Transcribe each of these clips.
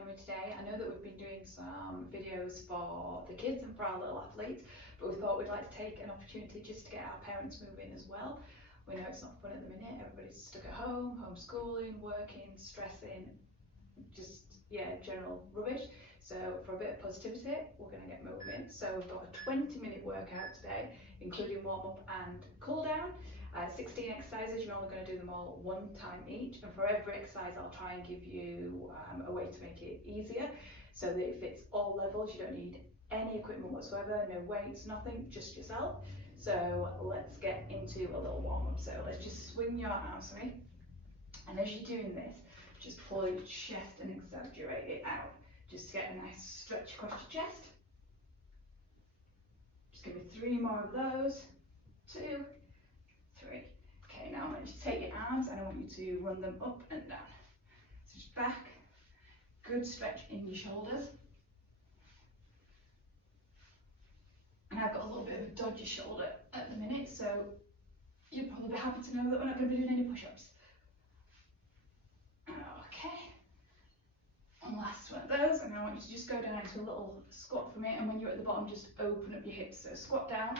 joining me today. I know that we've been doing some videos for the kids and for our little athletes, but we thought we'd like to take an opportunity just to get our parents moving as well. We know it's not fun at the minute, everybody's stuck at home, homeschooling, working, stressing, just, general rubbish. So for a bit of positivity, we're going to get moving. So we've got a 20-minute workout today, including warm-up and cool-down. 16 exercises, you're only going to do them all one time each, and for every exercise I'll try and give you a way to make it easier so that it fits all levels. You don't need any equipment whatsoever, no weights, nothing, just yourself. So let's get into a little warm-up. So let's just swing your arms for me, and as you're doing this, just pull your chest and exaggerate it out, just to get a nice stretch across your chest. Just give me 3 more of those. 2, 3. Okay, now I want you to take your arms and I want you to run them up and down. So just back, good stretch in your shoulders. And I've got a little bit of a dodgy shoulder at the minute, so you'll probably be happy to know that we're not going to be doing any push-ups. Okay, and last one of those, and I want you to just go down into a little squat for me, and when you're at the bottom, just open up your hips. So squat down,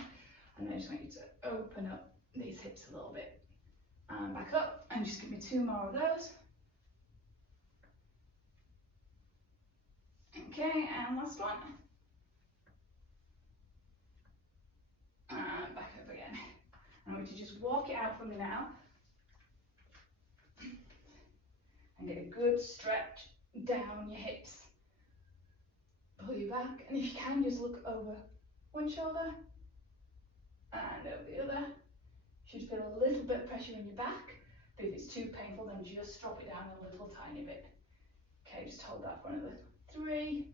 and then I just want you to open up these hips a little bit. And back up, and just give me 2 more of those. Okay, and last one. And back up again. I want you to just walk it out for me now. And get a good stretch down your hips. Pull you back, and if you can, just look over one shoulder and over the other. You should feel a little bit of pressure in your back, but if it's too painful, then just drop it down a little tiny bit. Okay, just hold that for another 3,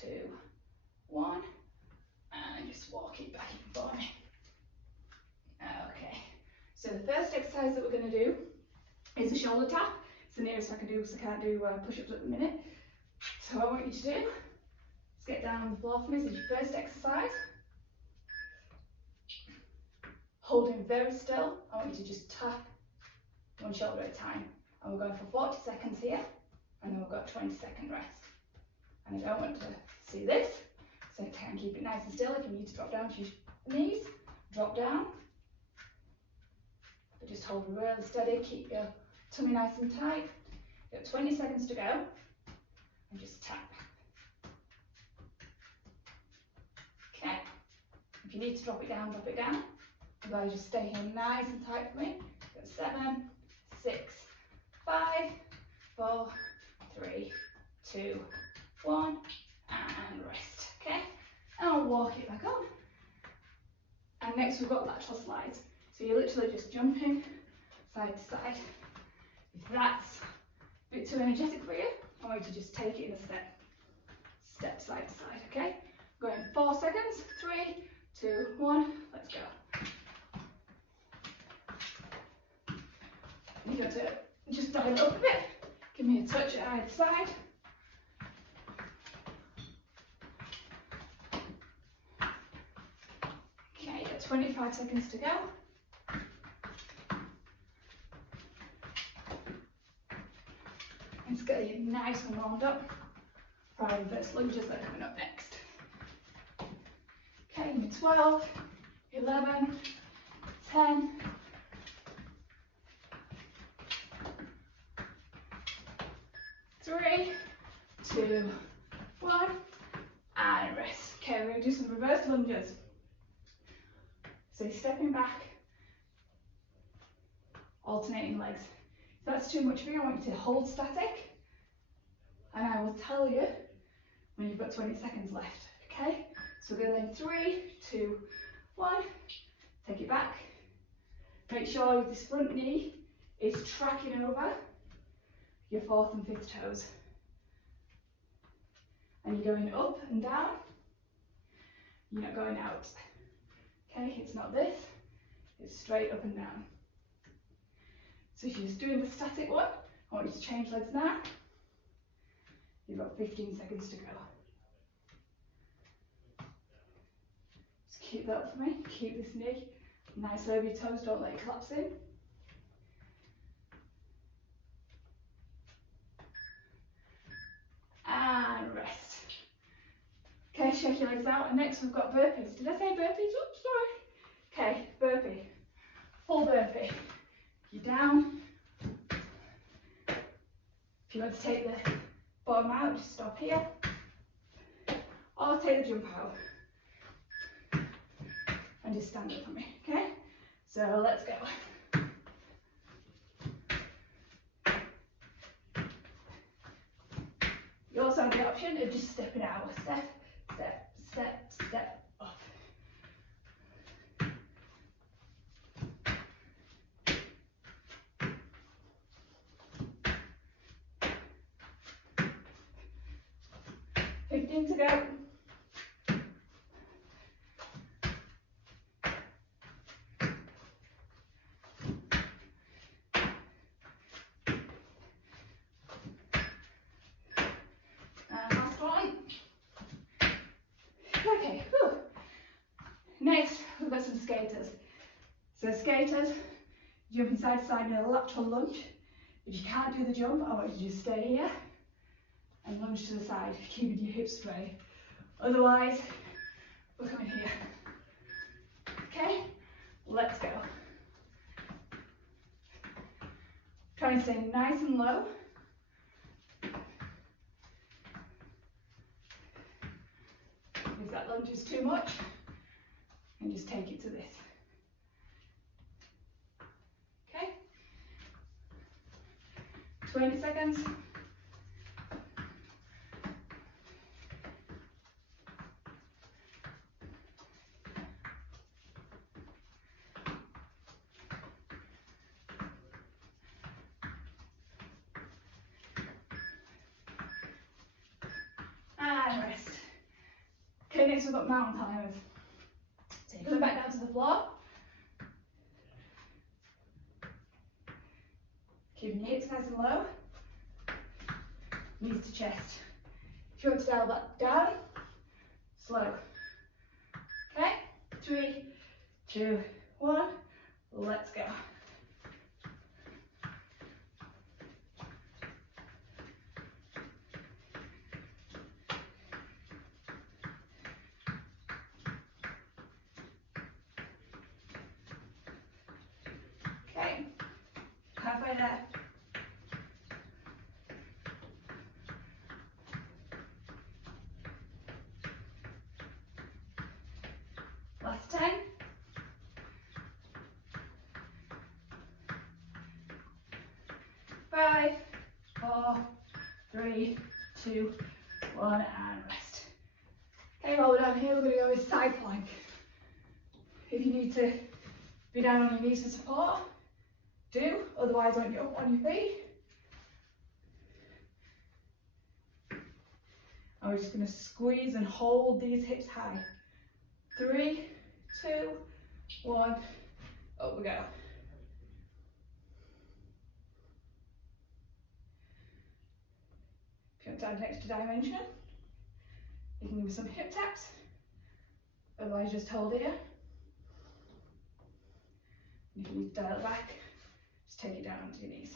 2, 1, and just walk it back in for me. Okay, so the first exercise that we're going to do is a shoulder tap. It's the nearest I can do because I can't do push-ups at the minute. So what I want you to do is get down on the floor for me. This is your first exercise. Holding very still, I want you to just tap one shoulder at a time. And we're going for 40 seconds here, and then we've got a 20-second rest. And I don't want to see this, so try and keep it nice and still. If you need to drop down to your knees, drop down. But just hold really steady, keep your tummy nice and tight. You've got 20 seconds to go, and just tap. Okay, if you need to drop it down, drop it down. Otherwise, just stay here nice and tight for me. Go 7, 6, 5, 4, 3, 2, 1, and rest. Okay, and I'll walk it back on. And next we've got lateral slides. So you're literally just jumping side to side. If that's a bit too energetic for you, I want you to just take it in a step side to side. Okay, going 4 seconds. 3, 2, 1. Let's go. You got to just dial it up a bit. Give me a touch at either side. Okay, you got 25 seconds to go. Let's get you nice and warmed up for our reverse lunges that are coming up next. Okay, give me 12, 11, 10, 3, 2, 1, and rest. Okay, we're going to do some reverse lunges. So stepping back, alternating legs. If that's too much for you, I want you to hold static, and I will tell you when you've got 20 seconds left. Okay, so go in 3, 2, 1, take it back. Make sure this front knee is tracking over your 4th and 5th toes. And you're going up and down, you're not going out. Okay, it's not this, it's straight up and down. So if you're just doing the static one, I want you to change legs now. You've got 15 seconds to go. Just keep that for me, keep this knee nice over your toes, don't let it collapse in. legs out, and next we've got burpees. Did I say burpees? Oops, sorry. Okay, burpee. Full burpee. You're down. If you want to take the bottom out, just stop here. Or take the jump out. And just stand up for me, okay? So let's go. You also have the option of just stepping out. Step, step, step, step up. To go. Last one. Okay, whew. Next we've got some skaters. So skaters, jumping side to side in a lateral lunge. If you can't do the jump, I want you to just stay here and lunge to the side, keeping your hips straight. Otherwise, we're coming here. Okay, let's go. Try and stay nice and low. If that lunge is too much, and just take it to this. Okay, 20 seconds. And rest. Okay, next we've got mountain climbers. So you're coming back down to the floor. Keeping your hips nice and low. Knees to chest. If you want to dial that down, slow. Okay, 3, 2, 1, let's go. Okay, halfway there. Last 10. 5, 4, 3, 2, 1, and rest. Okay, while we're down here, we're going to go with side plank. If you need to be down on your knees for support, do. Otherwise, when you're up on your feet, and we're just going to squeeze and hold these hips high. 3, 2, 1, up we go. If you want to add an extra dimension, you can give me some hip taps. Otherwise, just hold it here. And if you need to dial it back, just take it down onto your knees.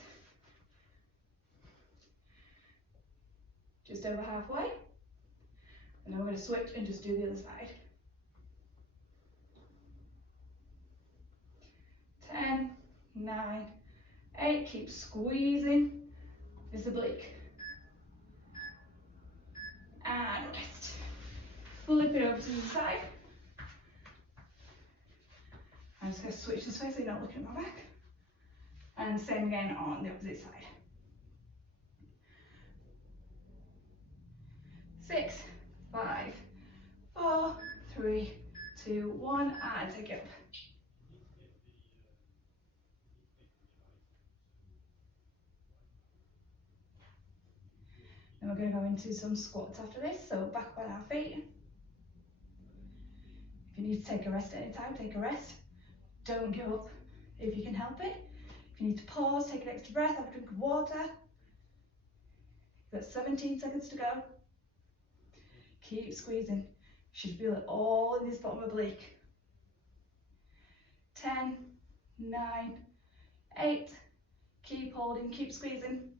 Just over halfway. And then we're going to switch and just do the other side. 10, 9, 8. Keep squeezing this oblique. And rest. Flip it over to the side. I'm just going to switch this way so you don't look at my back. And same again on the opposite side. 6, 5, 4, 3, 2, 1, and take it up. Then we're going to go into some squats after this, so back up on our feet. If you need to take a rest at any time, take a rest. Don't give up if you can help it. If you need to pause, take an extra breath, have a drink of water. You've got 17 seconds to go. Keep squeezing. You should feel it all in this bottom oblique. 10, 9, 8. Keep holding, keep squeezing.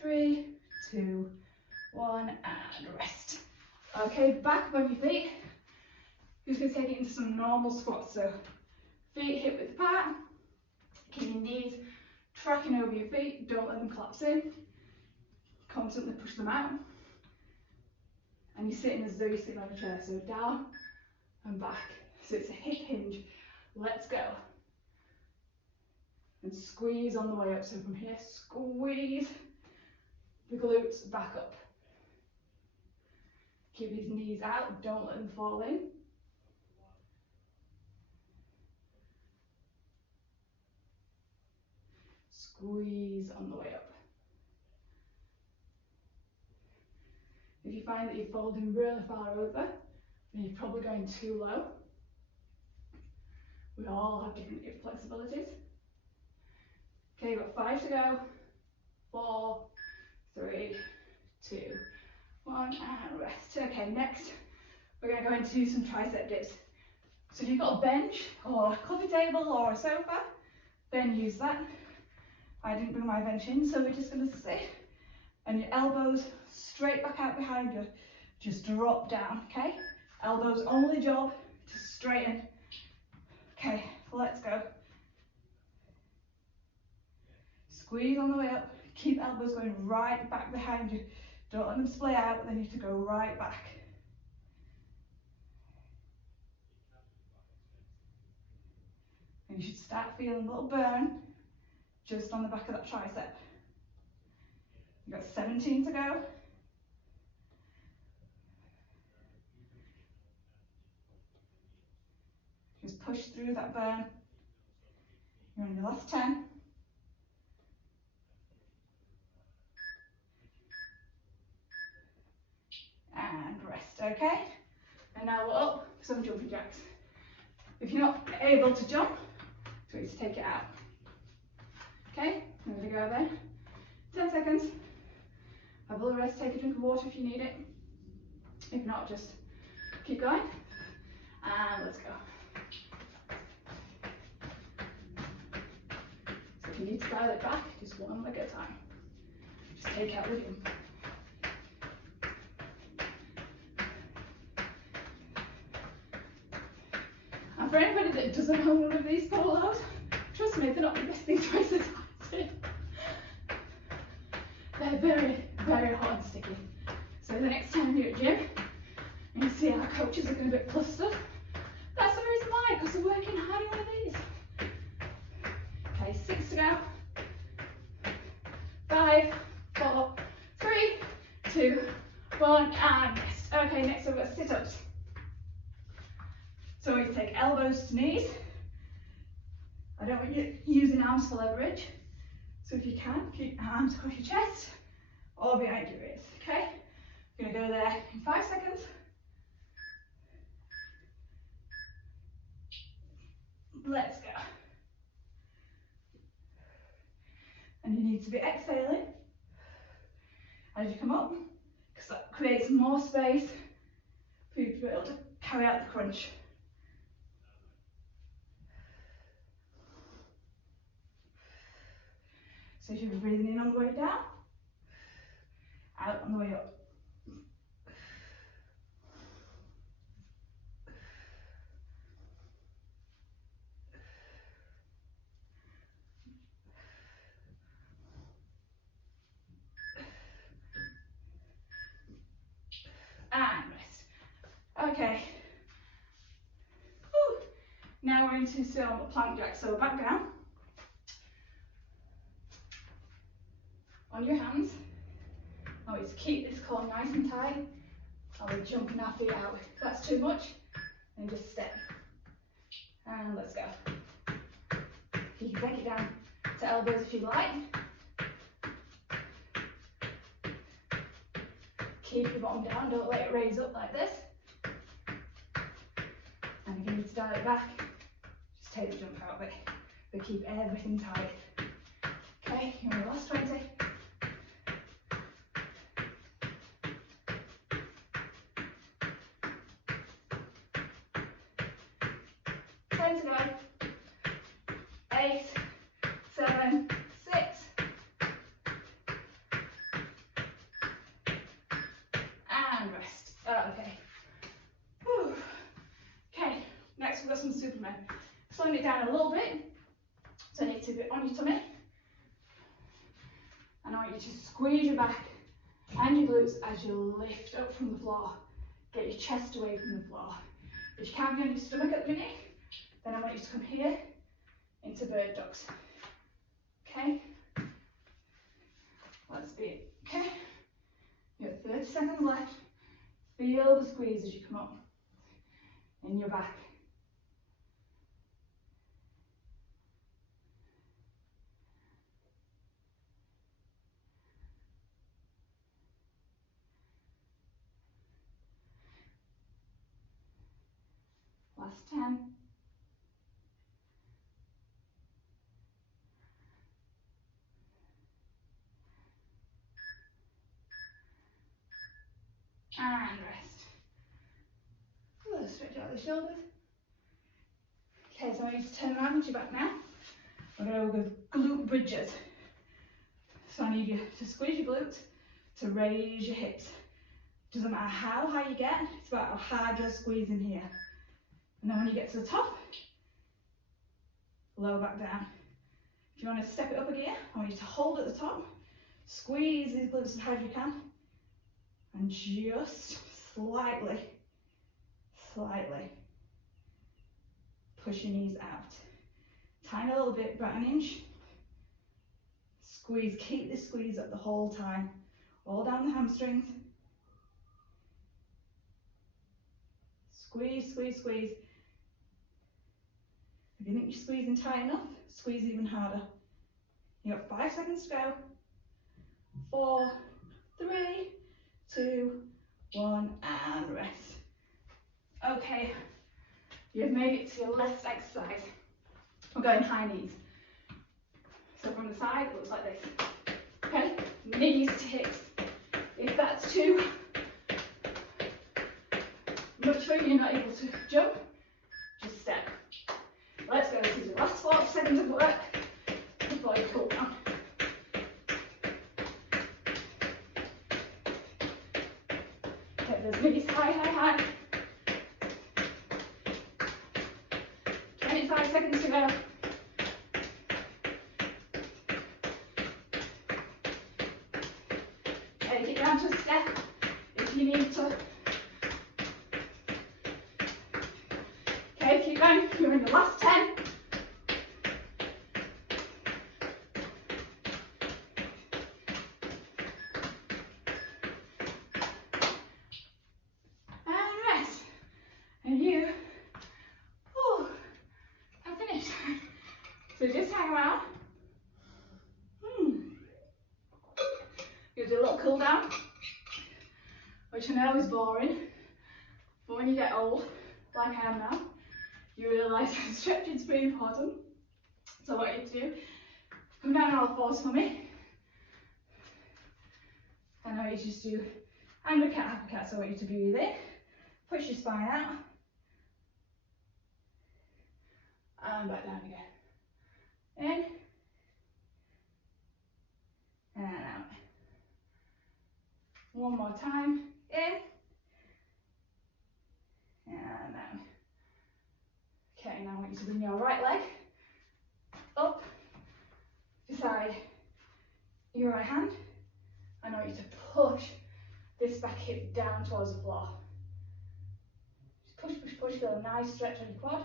3, 2, 1, and rest. Okay, back up on your feet. You're just going to take it into some normal squats. So feet hip width apart. Keep your knees tracking over your feet. Don't let them collapse in. Constantly push them out. And you're sitting as though you're sitting on a chair. So down and back. So it's a hip hinge. Let's go. And squeeze on the way up. So from here, squeeze the glutes back up. Keep these knees out, don't let them fall in. Squeeze on the way up. If you find that you're folding really far over, then you're probably going too low. We all have different hip flexibilities. Okay, you've got 5 to go. 4, 3, 2, 1, and rest. Okay, next we're going to go into some tricep dips. So if you've got a bench or a coffee table or a sofa, then use that. I didn't bring my bench in, so we're just going to sit and your elbows straight back out behind you. Just drop down, okay? Elbows only job to straighten. Okay, let's go. Squeeze on the way up. Keep elbows going right back behind you. Don't let them splay out, then you have to go right back. And you should start feeling a little burn just on the back of that tricep. You've got 17 to go. Just push through that burn. You're on your last 10. And rest, okay? And now we're up for some jumping jacks. If you're not able to jump, so just take it out. Okay, I'm going to go there. 10 seconds. Have a little rest, take a drink of water if you need it. If not, just keep going. And let's go. So if you need to dial it back, just one leg at a time. Just take out the jump. And for anybody that doesn't own one of these polos, trust me, they're not the best thing to exercise in. They're very, very hot and sticky. So the next time you're at gym and you see our coaches are getting a bit flustered, that's the reason why, because they're working hard on one of these. Okay, 6 to go. 5, 4, 3, 2, 1, and rest. Okay, next we've got sit-ups. So we take elbows to knees. I don't want you using arms for leverage. So if you can, keep arms across your chest or behind your ears, okay? You're gonna go there in 5 seconds. Let's go. And you need to be exhaling as you come up, because that creates more space for you to be able to carry out the crunch. So if you're breathing in on the way down, out on the way up. And rest. Okay. Whew. Now we're into some plank jacks. So back down. On your hands. I want you to keep this core nice and tight. And we're jumping our feet out. If that's too much, then just step. And let's go. You can break it down to elbows if you like. Keep your bottom down, don't let it raise up like this. And if you need to dial it back, just take the jump out of it. But keep everything tight. Okay, you're on the last 20. 10 to go. 8, 7, 6. And rest. Okay. Rex, we've got some Superman. Slowing it down a little bit. So I need to be on your tummy. And I want you to squeeze your back and your glutes as you lift up from the floor. Get your chest away from the floor. If you can't be on your stomach at the minute, then I want you to come here into bird dogs. Okay? Let's be it. Okay? You have 30 seconds left. Feel the squeeze as you come up in your back. Last 10. And rest. Good, stretch out the shoulders. Okay, so I want you to turn around with your back now. We're going to go with glute bridges. So I need you to squeeze your glutes, to raise your hips. Doesn't matter how high you get, it's about how hard you're squeezing here. And then when you get to the top, lower back down. If you want to step it up again, I want you to hold at the top, squeeze these glutes as hard as you can, and just slightly push your knees out. Tiny little bit, about an inch. Squeeze, keep this squeeze up the whole time, all down the hamstrings. Squeeze, squeeze, squeeze. If you think you're squeezing tight enough, squeeze even harder. You got 5 seconds to go. 4, 3, 2, 1, and rest. Okay, you've made it to your last exercise. We're going high knees. So from the side, it looks like this. Okay, knees to hips. If that's too much for you, you're not able to jump, just step. Let's go, this is your last 40 seconds of work before you cool down. Get those knees high, high, high. 25 seconds to go. Take it down to a step if you need to. Okay, keep going. You're in the last 10. And rest. And you have finished. So just hang around. You'll do a little cool down, which I know is boring, but when you get old, like I am now, you realise that stretching is pretty important. So what you do, come down on all fours for me. I know you just do uppercut, so I want you to breathe in, push your spine out, and back down again. In, and out. One more time, in, and out. Okay, now I want you to bring your right leg up beside your right hand. I want you to push this back hip down towards the floor. Just push, push, push, feel a nice stretch on your quad.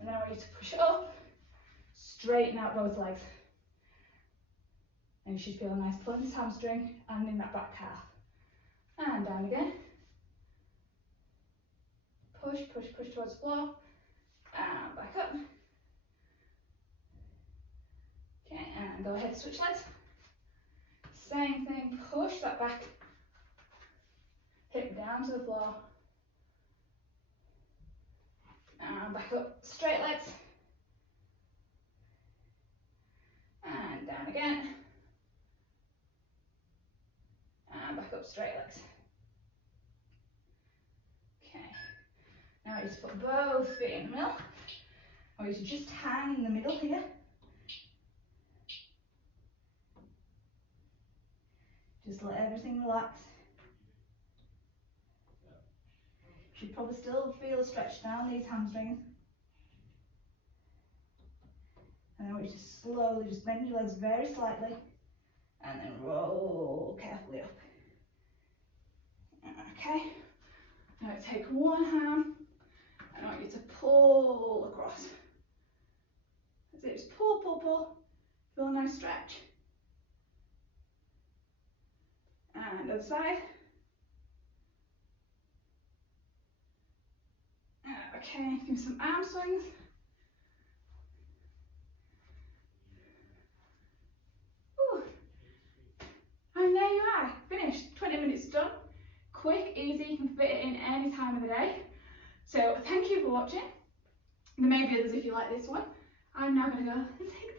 And then I want you to push up, straighten out both legs. And you should feel a nice pull in this hamstring and in that back calf. And down again. Push, push, push towards the floor. And back up. Okay, and go ahead, switch legs. Same thing, push that back hip down to the floor. And back up, straight legs. And down again. And back up, straight legs. Okay, now I want you to put both feet in the middle. I want you to just hang in the middle here. Just let everything relax. You should probably still feel a stretch down these hamstrings. And I want you to slowly just bend your legs very slightly and then roll carefully up. Okay. Now take one hand and I want you to pull across. That's it, just pull, pull, pull. Feel a nice stretch. And other side. Okay, do some arm swings. Whew. And there you are, finished. 20 minutes done. Quick, easy, you can fit it in any time of the day. So thank you for watching. There may be others if you like this one. I'm now going to go and take